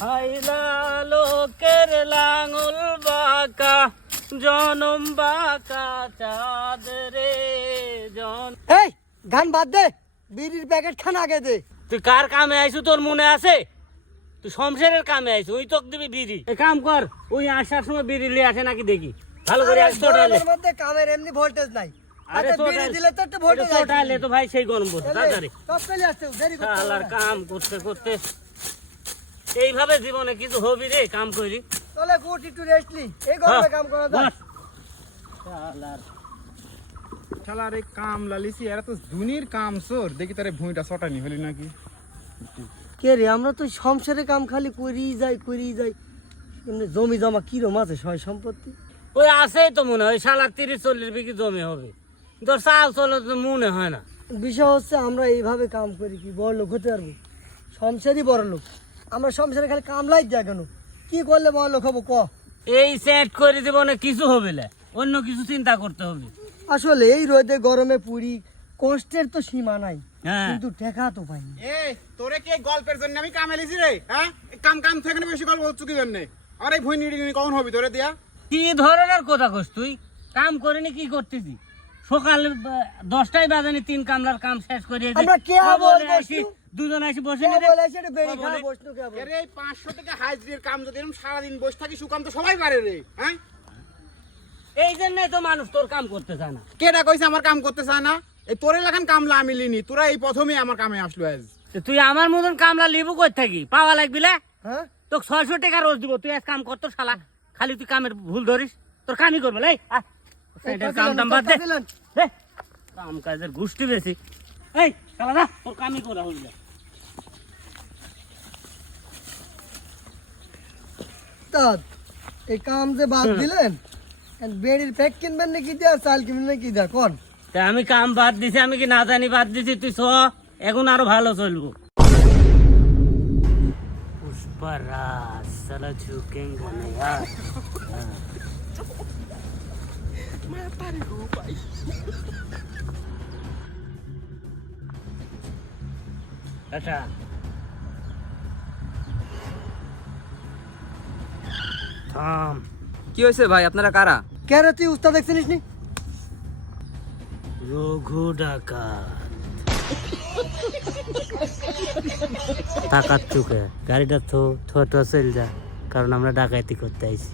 হাইলা লোকের লাঙল বাঁকা জনম বাঁকা চাঁদ রে জন। এই গান বাদ দে, বিড়ির প্যাকেট খান আগে দে। তুই কার কামে আইছু তোর মনে আছে? তুই শমশেরের কামে আইছু, ওই তোকে দিবি বিড়ি। এক কাম কর, ওই আসার সময় বিড়ি লিয়ে আসে নাকি দেখি ভালো করে। গরমের মধ্যে কামের এমনি ভোল্টেজ নাই। আরে বিড়ি দিলে তো একটু ভোল্টেজ আছে। টোটালে তো ভাই সেই গরম পড়ছে তাড়াতাড়ি। সব চলে আসছে, দেরি করতে হবে শালার না। কাম করতে করতে এইভাবে জীবনে কিছু হবি রে, কাম করি। চলে গুড, একটু রেস্ট নি, এই গরমে কাম করা যায়। শালার শালার এই কাম লালিসি, এরা তো দুনির কাম চোর। দেখি তারে ভুঁইটা চটানি হলি নাকি। কে রে, আমরা তো সংসারে কাম খালি করিই যাই। এমনি জমি জমা কিরম আছে সয় সম্পত্তি? ওই আছেই তো মনে হয়, শালার 30-40 বিঘি জমি হবে। তোর চাল চলে তো মনে হয় না। বিষয় হচ্ছে আমরা এইভাবে কাম করি কি বড় লোক হতে পারবো? সংসারই বড় লোক। আমরা সংসারে খালি কামলাই দেয় কেন? কি করলে বড় লোক হবো ক? এই সেট করে জীবনে কিছু হবে না, অন্য কিছু চিন্তা করতে হবে। আসলে এই রোদে গরমে পুরি, কষ্টের তো সীমা নাই, হ্যাঁ কিন্তু টেকা তো পাইনি। এ তোরে কি এই গল্পের জন্য আমি কাম এলিছি রে? হ্যাঁ, এই কাম থেকে বেশি গল্প হচ্ছে কি জন্য? আর এই ভুঁই নিড়ি কখন হবি তোরে দিয়া? কি ধরনের কথা কস তুই? কাম করিনি কি করতেছি? সকাল 10টায় বাজানি 3 কামলার কাম শেষ করে আমরা কে বলবো? দুজন আসি বসে কে নি রে। বলে সেটা বেরি খাওয়া বসতো কে বলে? আরে এই 500 টাকা হাজিরের কাম যদি এরকম সারাদিন বসে থাকি, সুকাম তো সবাই পারে রে। হ্যাঁ, এই জন্যই তো মানুষ তোর কাম করতে চায় না। কেডা কইছে আমার কাম করতে চায় না? এই তোরে লাগান কামলা আমি লিনি, তোরা এই প্রথমেই আমার কামে আসলো আজ। তো তুই আমার মতন কামলা লিবু কই থাকি? পাওয়া লাগবি না? হ্যাঁ, তোকে 600 টাকা রোজ দিব, তুই আজ কাম কর তো শালা। খালি তুই কামের ভুল ধরিস, তোর কামই করবে লাই। কাম দাম বাদ দে। হে, কাম কাজের গোষ্ঠী বেশি। এই শালা না, তোর কামই করা হইল। তাত এই কাম যে বাদ দিলেন, বেড়ির প্যাক কিনবেন নাকি দেয়া, চাল কিনবেন নাকি দেয়া কোন? তা আমি কাম বাদ দিছি, আমি কি না জানি বাদ দিছি? তুই চ, এখন আরো ভালো চলবো। পুষ্পারাজ সালা ঝুকেঙ্গা না यार। আচ্ছা থাম। কি হয়েছে ভাই, আপনারা কারা? কে রে তুই, উস্তাদ দেখছিস নি? রঘু ডাকাত। তাকাত চুকে গাড়িটা থো থো চল যা, কারণ আমরা ডাকাইতি করতে আইছি।